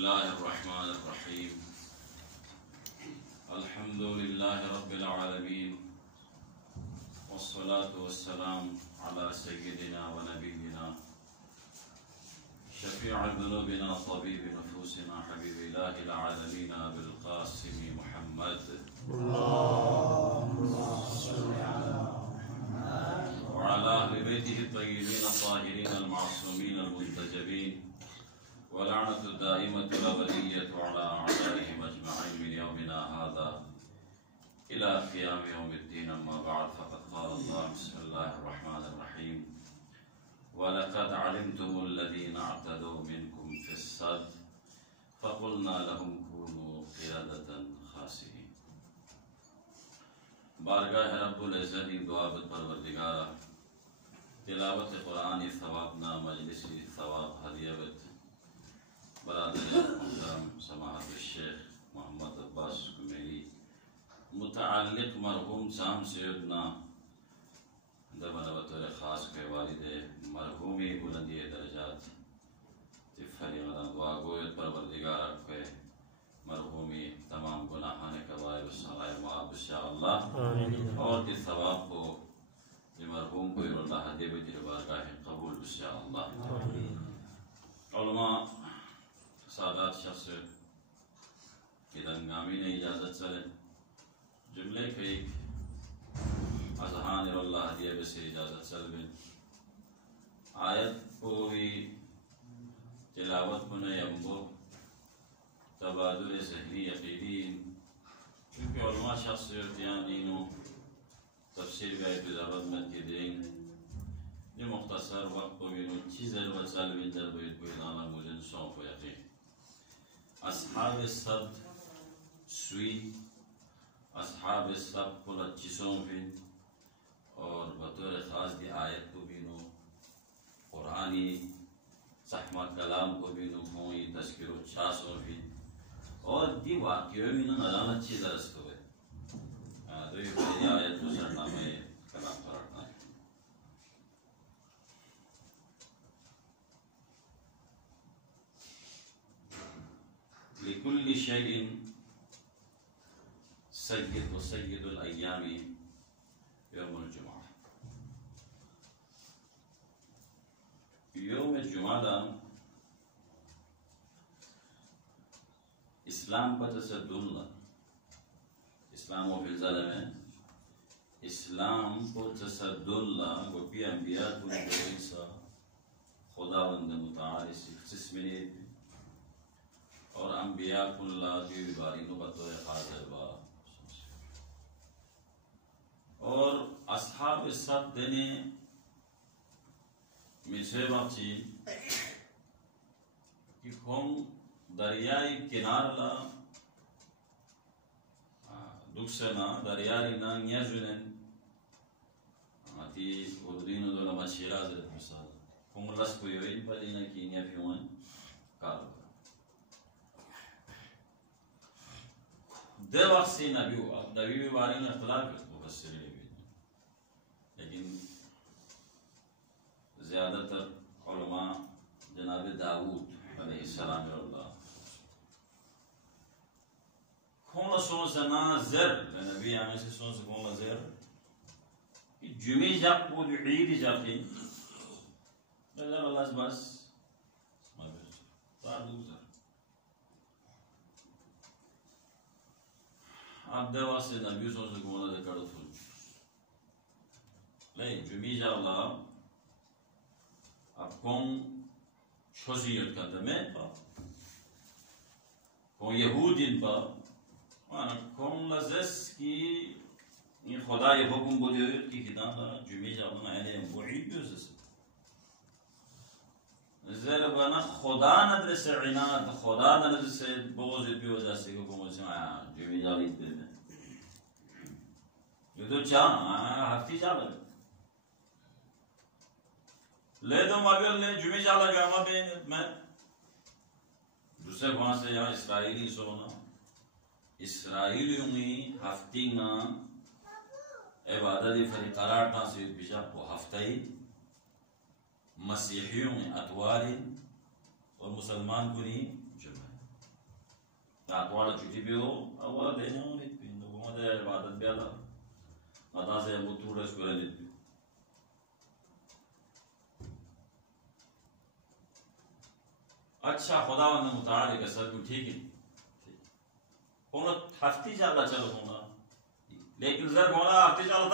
बिस्मिल्लाहिर्रहमानिर्रहीम अल्हम्दुलिल्लाहि रब्बिल आलमीन वस्सलातु वस्सलाम अला सय्यिदिना व नबिय्यिना शफीअ ज़ुनूबिना तबीबि नुफूसिना हबीबि इलाहिल आलमीन अबिल क़ासिम मुहम्मद व अला अहलि बैतिहि अत्तय्यिबीन अत्ताहिरीन अल-मासूमीन अल-मुंतजबीन वलानतु दाइमतु लवलिय्यतु अला अअदाइहिम अजमईन मिन यौमिना हाज़ा इला क़ियाम यौमिद्दीन अम्मा बअद फ़क़द क़ाल अल्लाह बिस्मिल्लाहिर रहमानिर रहीम वलक़द अलिमतुमुल्लज़ीना अअतदौ मिनकुम फ़िस्सद फ़क़ुलना लहुम कूनू क़िरदतन ख़ासिईन। बारगाह रब्बुल इज़्ज़त दुआबत परवरदिगारा तिलावत कुरान सवाबना मजलिसी सवाब हदियत बरादर मोहतरम समाअत शेख मोहम्मद अब्बास कुमेरी मुतअल्लिक़ मरहूम जाम सैयदना दबन बतौर ख़ास के वालिदे मरहूमी बुलंदी दरजात तिफ़ली दुआ गोयत परवरदिगार के मरहूमी तमाम गुनाहान कबाइर व सग़ाइर माफ़ इंशाअल्लाह और इस सवाब को मरहूम को अल्लाह दे बजर बारगाह कबूल इंशाअल्लाह। उलमा सादात शख्स इदंगामी ने इजाज़त चले जुमले के अज़हान अल्लाह दिए से इजाज़त चल में आयत को भी तिलावत को न यम्बो तबादुल ज़हनी अक़ीदी क्योंकि उलमा शख्स दीनो तफसीर का इजाज़त में के देंगे ये मुख्तसर वक्त को भी चीज़ें वसल भी दर बैठ को इलाना मुझे सौंप यकीन अस्हाब सब्त सुई अस्हाब सब्त को लच्चीसों भी और बतौर ख़ास की आयत को भी नो कुरानी सहमा कलाम को भी नो हों ये तस्कीर चासों भी और दी वाक़ियों में ना अच्छी दरस को है तो ये पहली आयत को सरना में कलाम पढ़ना है। लिकुल्लि शैइन सय्यद व सय्यदुल अय्यामी यौमुल जुमा। यौम जुमादा इस्लाम पर तसद्दुल्ला इस्लाम व फिज़ाला में इस्लाम को तसद्दुल्ला गोपी अंबिया को इंसा खुदावंद मुताल जिसमें और अंबिया कुल्ला की बारिनो बतौर हाज़िर वा और अस्हाब सब देने मिसे बाची कि हम दरियाई किनार ला दुखसना दरियाई ना न्याजुनेन आती उदरीन दोला मशीरा ज़रत मिसाल हम रस को योई पलीना की न्या फिवन कारो दे वक्त से नबी भी बारे में अख्तलाफ है मुफस्सिरीन भी लेकिन ज़्यादातर उलमा जनाब दाऊद अलैहिस्सलाम कौन सोच सना ज़र नबी आने से सोच कौन ज़र कि जुमे जाप वो ईद जाके अल्लाह अल्लाह बस आप देवा से नबी सोच कौन ज़र करो सोच नहीं जुमे जा अल्लाह अब कौन छोसियत का दमें पा कौन यहूदीन पा माना कौन लज़्ज़स की ये खुदा ये हुक्म बोले कि किताब जुमे जा अल्लाह ने मुईद भी उसे ज़र बना खुदा नदर से इनाद खुदा नदर से बोझ भी हो जाए से को मुझे जुमे जा लीद दे जो तो चाह हफ्ती जा ले दो मगर ले जुमे जा लगा मैं दूसरे वहां से यहाँ इसराइली सोना इसराइलियों में हफ्ती ना इबादत फरीक़ारात ना से बिशा वो हफ्ते मसीहियों में अतवारी और मुसलमान को नहीं जुमा आत्वाला छुट्टी भी हो अवला देने हो नहीं पिन तो वो दे इबादत भी आला अदा से वो थोड़ा स्कूल नहीं पिन अच्छा खुदावंद मुताल के सर को ठीक है कौन हफ्ती जाला चलो होना लेकिन जर बोला हफ्ती जाला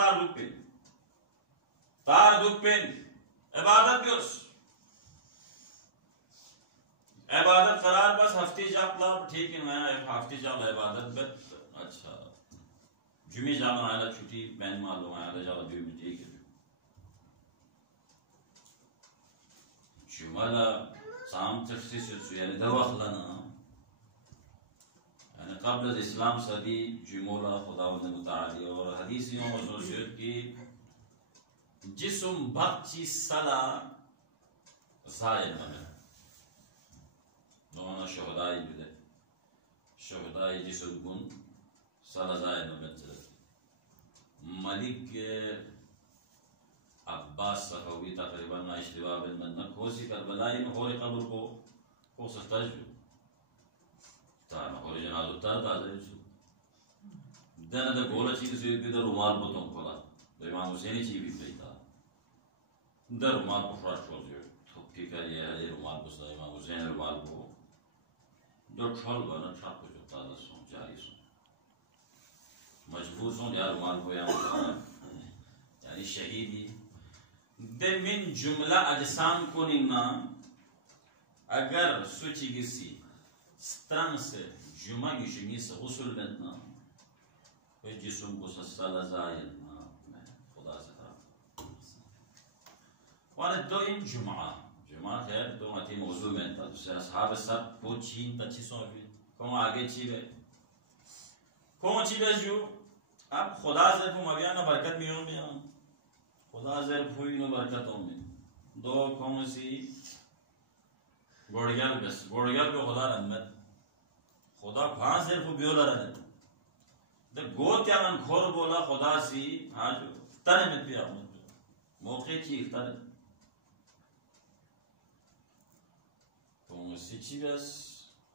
तार दुख पे इबादत भी उस इबादत करार बस हफ्ती जाला ठीक है मैं हफ्ती जाला इबादत बस अच्छा जुमे जाला आला छुट्टी मैंने मालूम आला जाला जुमे ठीक है जुमाला साम तफ्सीर से यानी दवाखलाना यानी क़ब्ल इस्लाम सदी जुमोला खुदावंद मुताल और हदीसियों में मौजूद की जिस्म बच्ची सला ज़ायद में नौना शहदाई बिले शहदाई जिस्म गुन सला ज़ायद में चले मलिक अब्बास सहावी तकरीबन इश्तिवा बिन मन खोसी करबलाई में होरे कब्र को सकता है ताना होरे जनाज़ उतार ताज़े दन द गोला चीज़ से भी द रुमाल बोतों कोला इमाम हुसैनी चीज़ भी पईता दर रुमाल को फ्राश हो जाए तो ठीक है ये रुमाल को सही इमाम हुसैन रुमाल को जो छल बना छाप को जो ताज़ा सों जारी सों मजबूर सों यार रुमाल को यहाँ यानी शहीदी दे मिन जुमला अजसाम को निम्ना अगर सुची किसी स्त्रंग से जुमा की शनी से हुसूल लेना कोई जिस्म को सस्ता लजाए ना खुदा से वाले दो इन जुमा खैर दो आती मौजूद में था तो असहाब सब वो चीन तची सोवी कौन आगे चीवे कौन चीवे जो अब खुदा से तुम अभी ना बरकत में हो में खुदा से फूई ना बरकतों में दो कौन सी गोड़ियाल बस गोड़ियाल को खुदा रहमत खुदा भां से फू बियोला रहने द गोत या मन खोर बोला खुदा सी आज तने में पिया मौके चीज तने सिची बस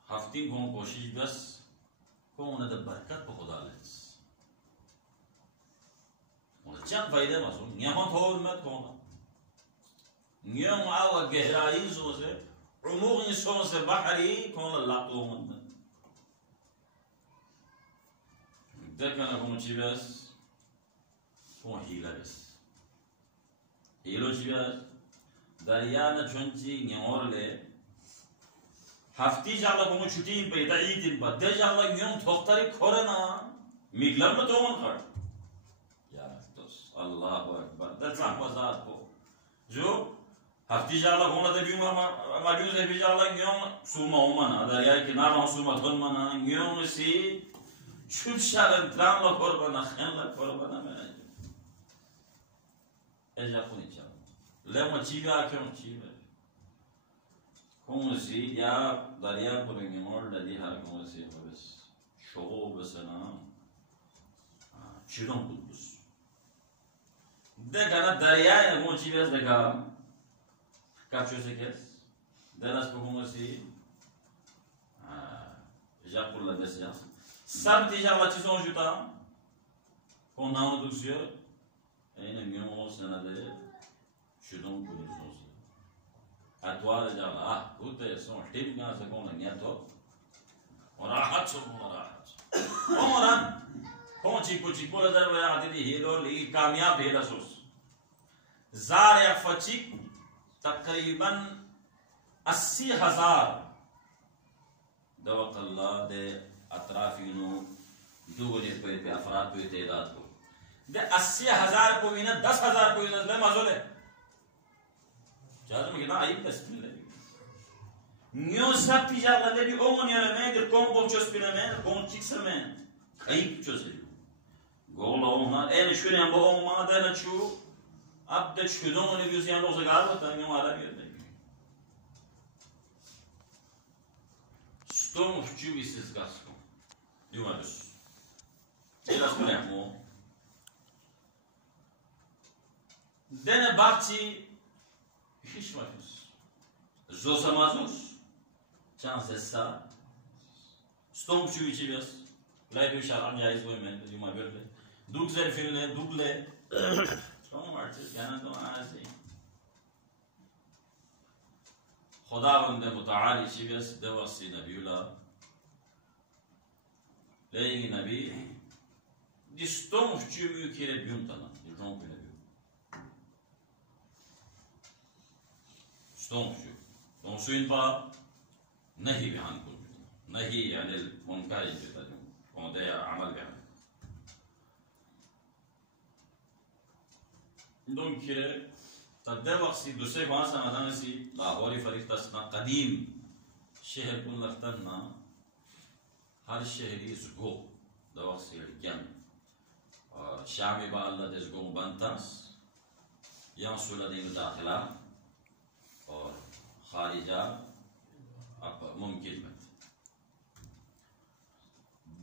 हफ्ती को कोशिश बस को उन्हें द बरकत को खुदा लेस उन्हें चंद फायदे मासूम यहाँ तो उम्मत कौन यहाँ आवा गहराई सो से उमूग इंसान से बाहरी कौन अल्लाह तो उम्मत देखना कौन ची बस कौन हीला बस हीलो ची बस दरिया न चुंची न्योर ले हफ्ती जाला को छुट्टी पे ता ई दिन बाद दे जाला न्यों थोक्तरी खोरना मिगलम तो मन कर या तो अल्लाह अकबर दस आवाज़ को जो हफ्ती जाला को ना दे बीमा माडियो से भी जाला न्यों सुमा उमना दरिया किनारा सुमा धन मना न्यों सी शुभ शारन त्राम ला कोरबना खन ला कोरबना में एजा को नहीं चला ले मचीगा क्यों चीगा कौन सी या दरिया पर निमोर लदी हर कौन सी बस शो बस ना चिरों कुछ देखा ना दरिया है कौन सी बस देखा काचो से क्या दरअसल कौन सी जापुर लगे से यार सब तीजा बच्चे सोच जुटा कौन नाम दूसरे ऐने मियों से ना दे चिरों कुछ अतवार जाला होते सों टीम का से कौन है तो और राहत सो और कौन ची कुछ को नजर में आती थी हीरो ली कामयाब हेला सोस जार या फची तकरीबन 80,000 दवकल्ला दे अतराफिनो दुगने पे अफराद पे तादाद को दे 80,000 को इन्हें 10,000 को इन्हें मजोले जादू में कितना आई बस मिले न्यू सब तीजा लले भी ओमन यार में इधर कौन कौन चोस पिने में कौन चिक्सर में कहीं चोस गोला ओमन ऐन शुने हम ओमन दा न चू अब द शुदों ने भी उसे हम लोग सगार होता है न्यू आला भी होता है storm of Jewish is gospel you are this elas me mo dene bakti Hishmafus. Zosamazos. Chance essa. ستوم شو يجي بس لا يبي شرعا جايز وين من اليوم ما بيرد دوك زي فيلم دوك له شلون ما أعرف يعني أنتم عايزين خداوند متعالي شي بس دوسي نبي ولا لأي نبي دي ستوم شو يكير بيومتنا يجون بينا بيوم ستوم شو دون سوين با نهي بعنكم نهي عن المنكر جدا وده عمل بعنكم دون كير تبدأ وقتي دوسري بانسا مدان سي لاهوري فريق تسنا قديم شهر كون لفتنا هر شهري زغو ده وقتي الجن شامي با الله ده زغو بنتاس يان سولا دين داخلا और खारिजा आप मुमकिन मत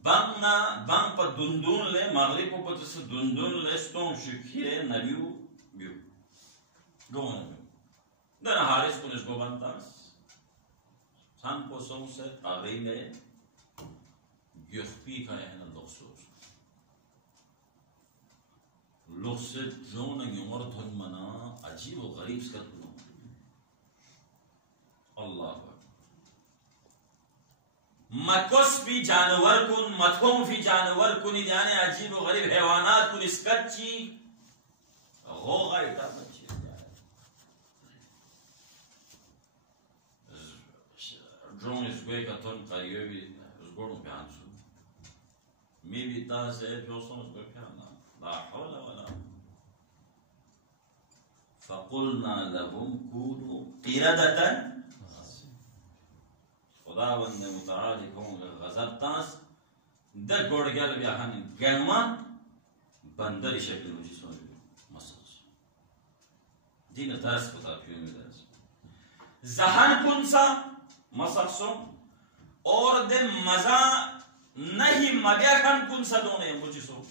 बांगना बांग पर दुंदुन ले मगरिब को पता से दुंदुन ले स्टोम शुक्रिया नबियु बियु गोना दना हारिस को इसको बनतास सान को सोम से आगीले युखपी का है ना लुक्स जोन युमर धन मना अजीब और गरीब स्कत अल्लाह मकोस भी जानवर कुन मथों भी जानवर कुन यानी अजीब और गरीब हैवानात कुन इसकच्ची होगा इतना अच्छी ड्रोन इसको एक अथन करियो भी उसको पे आंसू मैं भी ताज़े जोशों उसको क्या ना ला हौला वाला फ़कुलना लहुम कूनू क़िरदतन खुदावंद मुताली कौन गज़ब तास द गोड़गल बिहान गंगमा बंदरी शक्ल मुझे सुन मसज दिन दरस पता क्यों में दरस जहान कौन सा मसक्सों और दे मजा नहीं मगे खान कौन सा दोने मुझे सो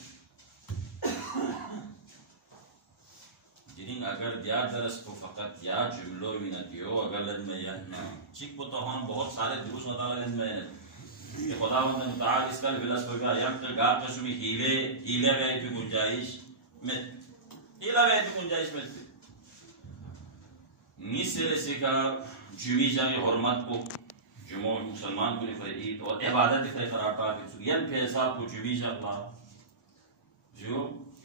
जिन्हें अगर या दरस को फकत या जुमलों भी न दियो अगर लद में या ना चिक को तो हम बहुत सारे दुरुस मताला लद में ये खुदावंद मुताल इसका विलास को क्या यम के गाप में सुमी हीले वे भी गुंजाइश में हीला वे भी गुंजाइश में निस्से से का जुमी जाने हरमत को जुमो मुसलमान को निफरीद और इबादत के करार पा के यम पैसा को जुमी जाता जो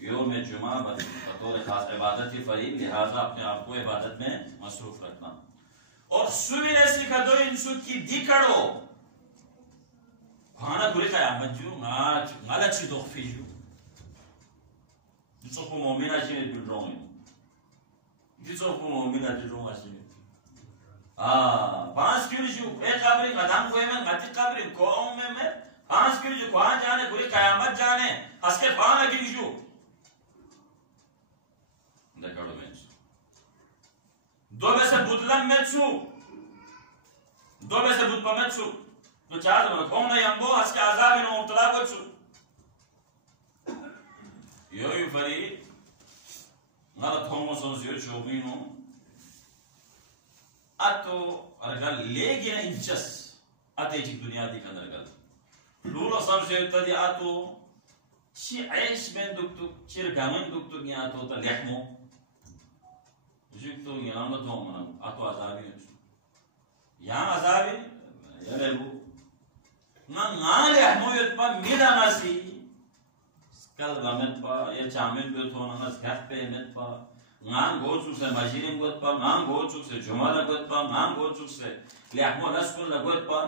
योम जुमा बतौर खास इबादत की फरीद लिहाजा अपने आप को इबादत में मसरूफ रखना और सुबह सीखा दो इंसु की दिकड़ो खाना गुरे का मज्जू नाच मालची दो फिजू जिसको को मोमिना चीने बिल्डों जिसको को मोमिना बिल्डों आशीने पांच किलो एक काबरी मदाम को में गति काबरी कौम में पांच किलो कहाँ जाने गुरे कयामत जाने असके पाना किलो देखो में दो वैसे बुदलम में छू दो वैसे बुद पर में छू तो चार तो कौन नहीं हमको आज के आज़ाब इन मुब्तला को छू यो फरी मारा थोमो सोंसियो चोबिनो अतो अरगल लेगी ना इंचस अते जी दुनिया दी कंदर गल लूलो सोंसियो तदी अतो शी ऐश में दुक्तु चिर गामन दुक्तु नी अतो ता लेहमो जुक्तो यहाँ ना तो मना अतो आज़ाबी है यहाँ आज़ाबी यार वो ना लेहमो ये तो मिला ना सी कल गामन पा ये चामिल पे तो ना स्कैप पे नेट पा ngang gochuk se majirin got pa ngang gochuk se jumala got pa ngang gochuk se leahmo naskun la got pa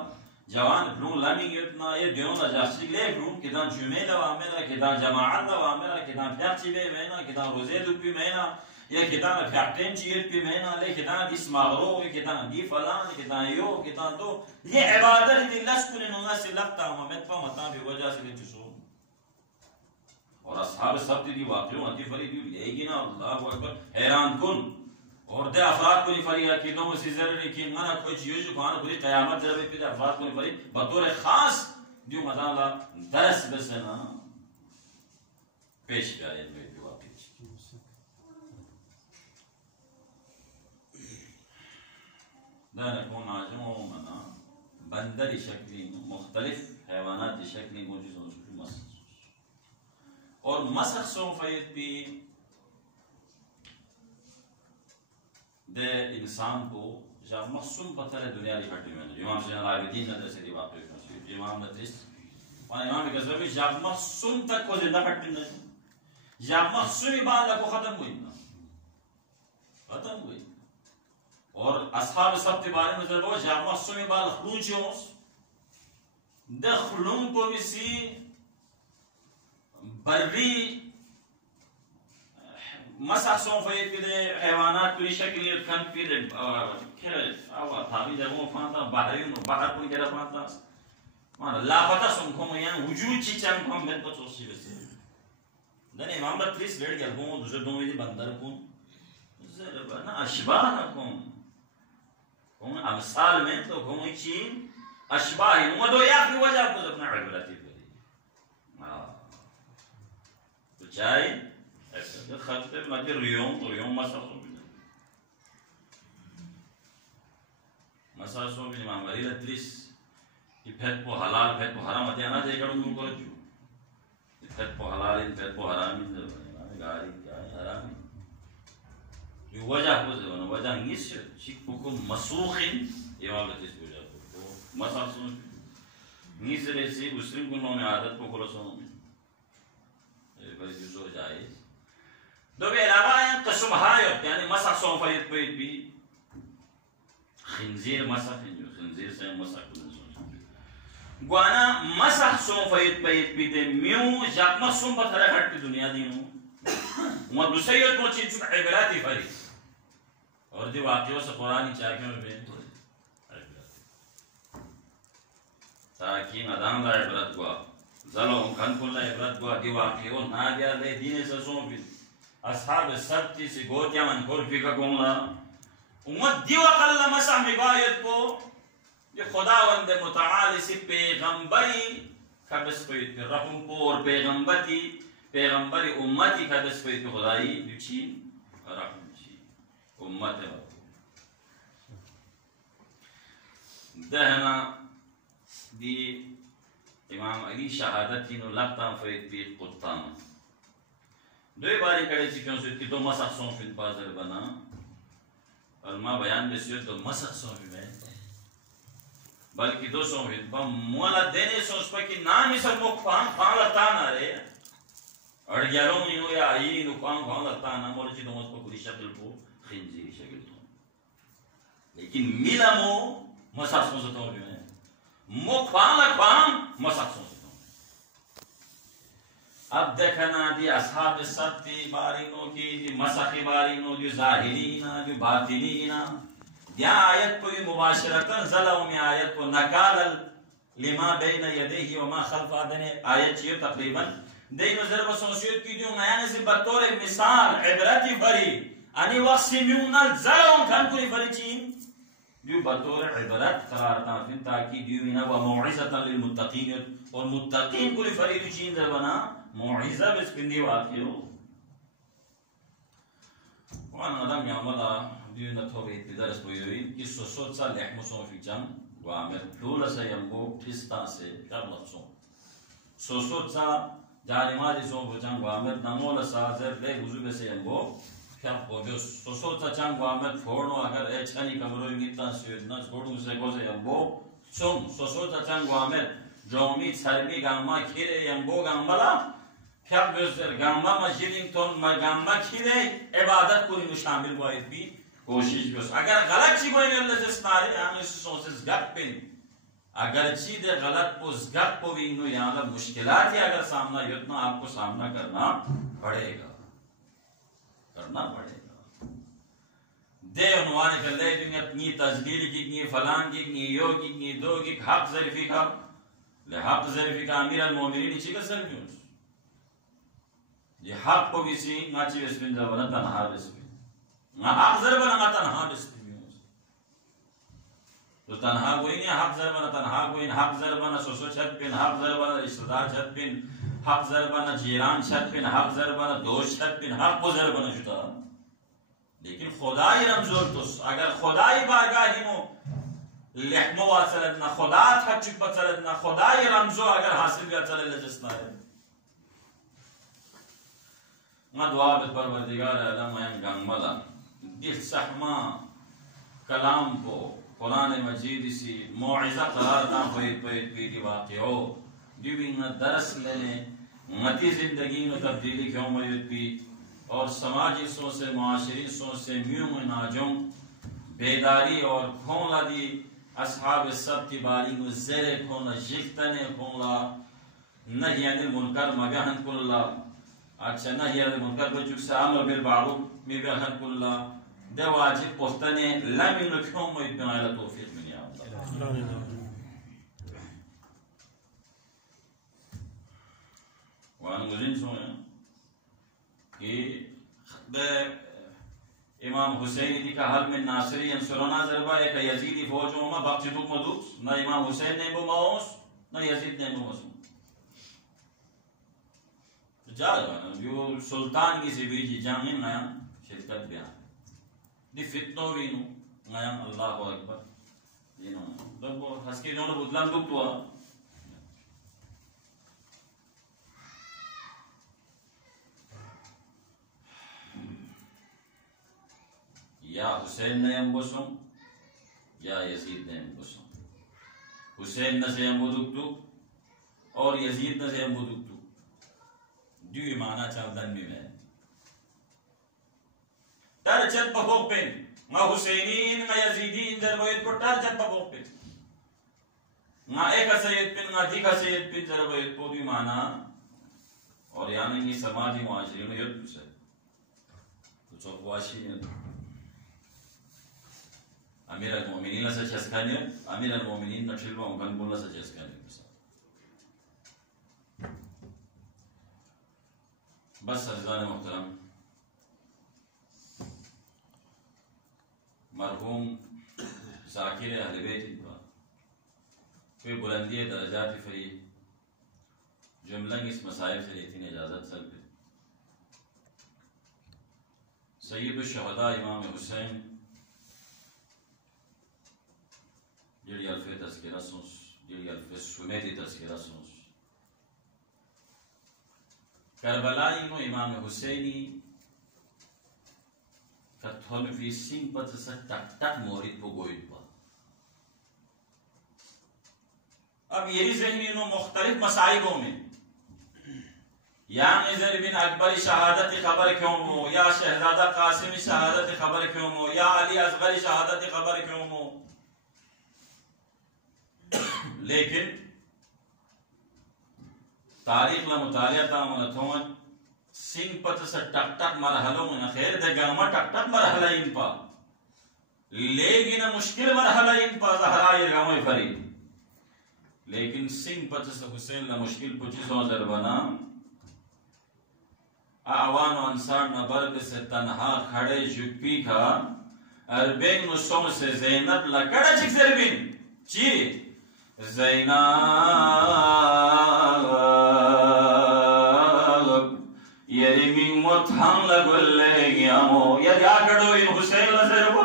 jawan blun lami yutna ye dion la jahsi le blun kidan jumela wa amela kidan jama'at wa amela kidan fiarti be mena kidan rozedu pi mena ye kidan fiartem chi pi mena le kidan ismagro ye kidan di falan kidan yo kidan do ye ibadat li naskun no nas lafta ma met pa mata bi wajah se jisu और असहाब सब्त की वाक़ियों अति फरीदी लेगी ना अल्लाह अकबर हैरान कुन और दे अफराद को फरीदा की दो सीजर ने की ना कोई चीज जो खान पूरी कयामत जब पे अफराद को फरी बतौर खास जो मसाला दरस बस ना पेश किया है में वाक़ई ना कौन आजमो मना बंदर शक्ल मुख्तलिफ हैवानात शक्ल मौजूद मसख और मसख सोफयत भी दे इंसान को जा मसूम पत्थर दुनिया की हड्डी में इमाम ज़ैनुल आबिदीन ने जैसे वाक़े इमाम नदरिस और इमाम गज़नवी जा मसूम तक को जिंदा हड्डी नहीं या मसूम बात को खत्म हुई ना खत्म हुई और असहाब सब के बारे में जब जा मसूम बात खलूंचोस दखलूं को इसी बर्री मसा सोफे पीले हैवानात पूरी शक्ल कन पीले क्या आवा था भी जब वो फांता बाहर को क्या फांता मान लापता सुनखो में यानी वजूद चीज़ को हम तो सोची वैसे दने मामला प्लीज रेड गया वो दूसरे दो में बंदर को जरा ना अशबाह ना कौन अमसाल में तो कौन चीज़ अशबाह है वो दो यार की वजह को अपना इबरती करी तो चाहे ऐसा खत्ते मध्य रियों मसासो भी मामला इलेक्ट्रिस ये फेट को हलाल फेट को हराम अध्याय ना जाएगा तो मुझे जो फेट को हलाल इन फेट को हराम इन गाड़ी क्या है हराम ये वजह को जो ना वजह निश चिक को मसूखिन ये वाला चीज़ को जातो तो मसासो निश रेसी मुस्लिम को नौने आदत को खोलो सो ये बड़ी चीज़ हो जाए दो भी अलावा कसम हाय यानी मसासो फैद भी खिंजीर मसा खिंजीर से मसा गुआना मसा सोफयत पैत पीते म्यू जब मसूम पत्थर हट की दुनिया दी हूँ वहाँ दूसरी और कुछ चीज़ इबराती फरी और जो वाक्यों से कुरानी चाकियों में बेन तो ताकि नदाम ला इबरत गुआ जलो खन कुल्ला इबरत गुआ दी वाक्यों ना गया ले दीने से सोफी असहाब सत्ती से गोत्या मन कोर्फी का गोंगला वहाँ दीवा कल्ला मसा मिबायत को ये खुदावंद मुताल से पैगंबरी खबस पैत पे रहम को और पैगंबरी उम्मती खबस पैत पे खुदाई बिची रहम ची उम्मत है दहना दी इमाम अली शहादत की नो लगता पैत पे कुत्ता दो बारी करे चिकन से कि दो मसा सोफिन पाजर बना और माँ बयान में से तो मसा सोफिन में बल्कि 200 विद्वान मोला देने सोच पर कि नाम ही सब मुख पां लता ना रे और ग्यारों में हो या ये नुकाम पां लता ना मोले चीज़ दोनों को पूरी शक्ल को खिंजी शक्ल तो लेकिन मिला मो मसाज सोचता हूँ मैं मुख पां मसाज सोचता हूँ अब देखना दी असहाब सत्ती बारिनों की मसाखी बारिनों जो ज़ाहिरी ना जो बातिनी ना या आयत को मुबाशरतन ज़लाओ में आयत को नकाल लिमा बैन यदैहि व मा खल्फ आदने आयत चाहिए तकरीबन देनो ज़रब सोशियत की जो नया से बतौर मिसाल इबरती भरी अनि वक्सिम्यूना ज़लाओ खान को भरी चीन जो बतौर इबरत करार ताफिन ताकि जो इना व मौइज़तन लिलमुत्तकीन और मुत्तकीन को भरी चीन ज़रबना मौइज़ा बस पिंडी वाक़ियो वान आदम यामला दियो न थोबे तिदरस बोयोइन कि सोसोत सा लेखमसों फिचम वामेर दूला से यंबो ठिस्ता से करलसों सोसोत सा जानिमादी सों बुचंग वामेर नमोला साजर ले बुजुर्ग से यंबो क्या बोलो सोसोत सा चंग वामेर फोड़नो अगर एचनी कमरों निता से न छोड़ू से कोसे यंबो सोम सोसोत सा चंग वामेर जोमी छरमी गामा खीरे यंबो गामला क्या बेज़र गामा मस्जिदिंग तो गामा खीरे इबादत को इन शामिल हुआ इतनी कोशिश बस अगर गलत चीज़ कोई नहीं लगे स्नारे हम इस सोचे ज़गत पे अगर चीज़ गलत को ज़गत को भी इन्हों यहाँ लग मुश्किलात ही अगर सामना युद्ध आपको सामना करना पड़ेगा दे उन्वाने कर ले दुनिया की तज़लील की फलान की योग की दो की हक ज़रीफ़ी का ले हक ज़रीफ़ी का अमीर अल-मोमिनीन चीज़ का ज़रूरी है ये हक को भी सी नाची विस्मिन ज़बान तनहा विस्मिन ना हक ज़रबना ना तनहा विस्मिन तो तनहा कोई नहीं हक ज़रबना तनहा कोई हक ज़रबना सोसो छत पिन हक ज़रबना रिश्तेदार छत पिन हक ज़रबना जीरान छत पिन हक ज़रबना दोस्त छत पिन हक को ज़रबना जुटा लेकिन खुदाई रमज़ोर तो अगर खुदाई बारगाह ही मो लहमो वाचलना खुदा थच पचलना खुदा ये रमजो अगर हासिल का चले लजस्ना है ना दुआ पे परवरदिगार आलम हम गंगमला दिल सहमा कलाम को कुरान मजीद सी मौइज़ा करार ना होए पे पीटी वाक़िओ दिविंग दरस लेने मती जिंदगी में तब्दीली क्यों मौजूद भी और समाजी सोच से मुआशरी सोच से म्यूं नाजों बेदारी और खोला दी अस्हाब सब की बारी में ज़ेरे खोला जिक्तने खोला नहीं यानी मुनकर मगहन कुल्ला अच्छा नहीं यानी मुनकर बच्चों से आमर बिल बारू मिगहन कुल्ला देवाजिब पोस्तने लमिन क्यों मौजूद बनाया तौफीक में नहीं वान मुझे सुना कि इमाम हुसैन दी का हल में नासरी अंसुरना जरबा एक यजीदी फौजों में बाकी दुख मदुस ना इमाम हुसैन ने वो माउस ना यजीद ने वो मासूम जा जो सुल्तान की से बीच जंग में नया शिरकत बयान दी फितनो भी नु नया अल्लाह अकबर ये नो तो वो हंस के जो बुदलाम दुख तो या हुसैन ने अम्बोसों या यजीद ने अम्बोसों हुसैन न से अम्बुदुक्तु और यजीद न से अम्बुदुक्तु द्यू माना चावदन में तरचत बफोपेन मा हुसैनीन मा यजीदीन जरबोयत को तरचत बफोपेन मा एक सैयद पिन मा दिका सैयद पिन जरबोयत को भी माना और यानी ये समाजी मुआशरे में युद्ध से तो चौकवाशी अमीर अल-मोमिनीन से चस्काने अमीर अल-मोमिनीन नक्शलवा उनका बोला से चस्काने बस अज़ीज़ान मोहतरम मरहूम ज़ाकिर अहले बैत का फिर बुलंदी दरजात फरी जुमलन इस मसाइल से लेती ने इजाज़त सल पे सैयद शुहदा इमाम हुसैन जड़ी अल्फे तज़किरा सुन्स जड़ी अल्फे सुमेती तज़किरा सुन्स करबलाई नो इमाम हुसैनी का थोन फी सिंह पत से टक टक मोरिद को गोइद पा अब यही ज़हनी नो मुख्तलिफ मसाइलों में या निज़र बिन अकबर शहादत खबर क्यों हो या शहजादा कासिम शहादत खबर क्यों हो या अली असगर शहादत खबर क्यों हो लेकिन तारीख ला मुतालिया तामल थोन सिंह पत से टक टक मरहलों में खैर दे गामा टक टक मरहला इन पा लेकिन मुश्किल मरहला इन पा ज़हरा ये गामा फरी लेकिन सिंह पत से हुसैन ला मुश्किल पुची सो जरबना आवान अंसार नबर से तन्हा खड़े जुप्पी का अरबेन नुसों से ज़ैनब लकड़ा चिक ज़रबिन ची ज़ैनब यरिमी मुथान लगले गयामो या कड़ो इन हुसैन लज़रबो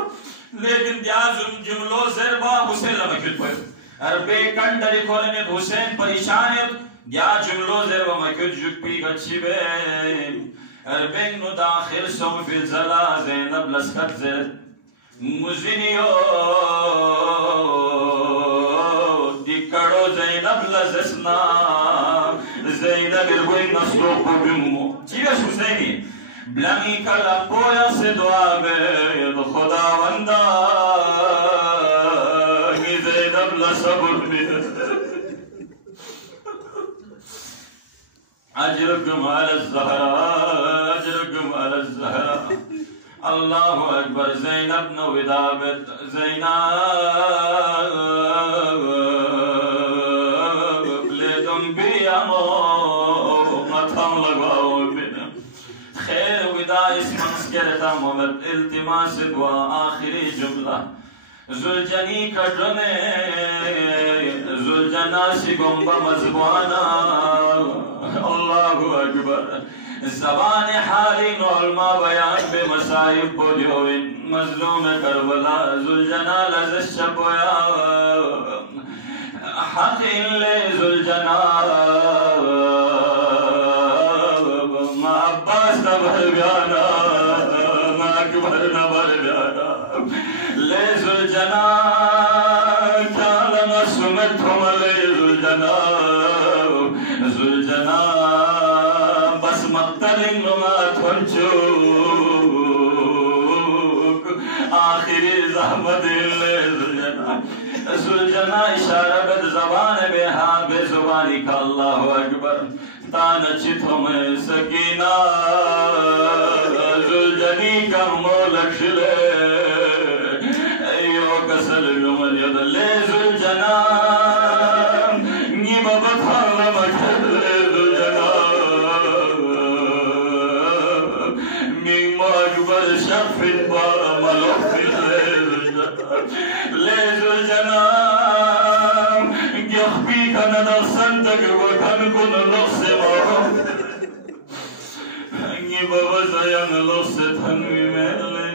लेकिन क्या जुमलो ज़रबा हुसैन लमकित पर अरबे कंडरी खोले में हुसैन परेशान है या जुमलो ज़रबा मकित जुप्पी गच्छी बे अरबे नो दाखिल सो फिल ज़ला ज़ैनब लस्कत ज़र मुज़िनियो दिकड़ो ज़ैनब लज़स्ना ज़ैनब इरबोई नस्लो कुबिमो चीज़ हुसैनी ब्लमी कला पोया से दुआ बे तो खुदा वंदा कि ज़ैनब लसबुर अजरुकुम अला ज़हरा अल्लाहु अकबर ज़ैनब न विदाबत ज़ैनब ले तुम भी आमो मथम लगाओ बिना खैर विदा इस मंस के रहता मोहम्मद इल्तिमास दुआ आखिरी जुमला जुलजनी कटने जुलजना शिगुम्बा मज़बाना अल्लाहु अकबर ज़बान हाली नौलमा बयान बे मसाइब पोलियोविन मज़लूम करबला ज़ुलजलाल ज़शपोया हक़ इल्ले ज़ुलजलाल अब्बास न भर गाना अकबर न भर गाना ले ज़ुलजलाल क्या लगा सुमित हम ले ज़ुलजलाल बस मक्तलिंग नुमा थुंचुक आखिरी ज़हमत ले ज़ुलजलाल इशारा बद ज़बान बे हाँ बे ज़ुबानी का अल्लाहु अकबर तान चितो में सकीना ज़ुलजनी का मोलक्षले यो कसल जुमल यद ले ज़ुलजलाल नी बाबा थाला मचल ले ज़ुलजलाल मी मकबर शफ़िन बा मलोफिल ले ज़ुलजलाल यख्बी का नदसन तक वखन कुन लफ्ज़ मारो ये बाबा ज़यन लफ्ज़ थनवी में ले